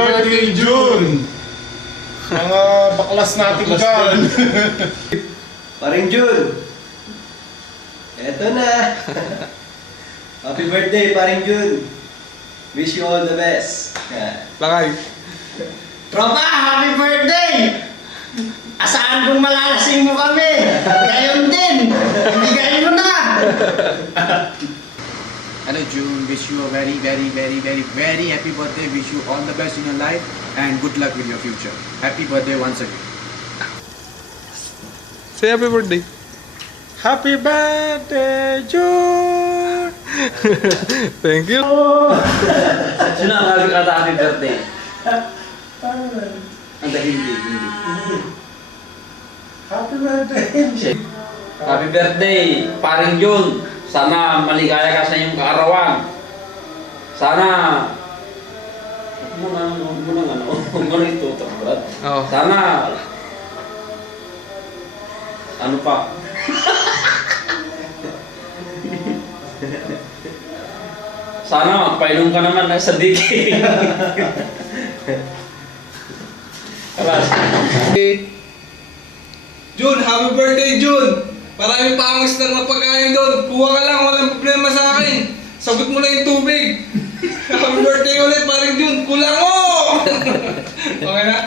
birthday, June! Mga baklas natin dyan. Paring Jun! Eto na! Happy birthday, Paring Jun! Wish you all the best! Yan. Lakay. Tropa, happy birthday! Asaan kung malalasing mo kami? Ngayon din! Ibigay mo na! Hello June, wish you a very happy birthday. Wish you all the best in your life and good luck with your future. Happy birthday once again. Say happy birthday. Happy birthday, June! Thank you. Sino ang kata happy birthday? Ang hindi. Happy birthday. Happy birthday, Paring Jun. Sana maligaya ka sa iyong kaarawan. Sana huwag mo na itutok, Brad. Oh. Sana ano pa? Sana magpainom ka naman sa diki. Jun, happy birthday, Jun! Marami pa akong snack na pagkain doon. Kuha ka lang, walang problema sa akin. Sagot mo lang yung tubig. Happy birthday ulit, parang Jun. Kulang mo! Okay na?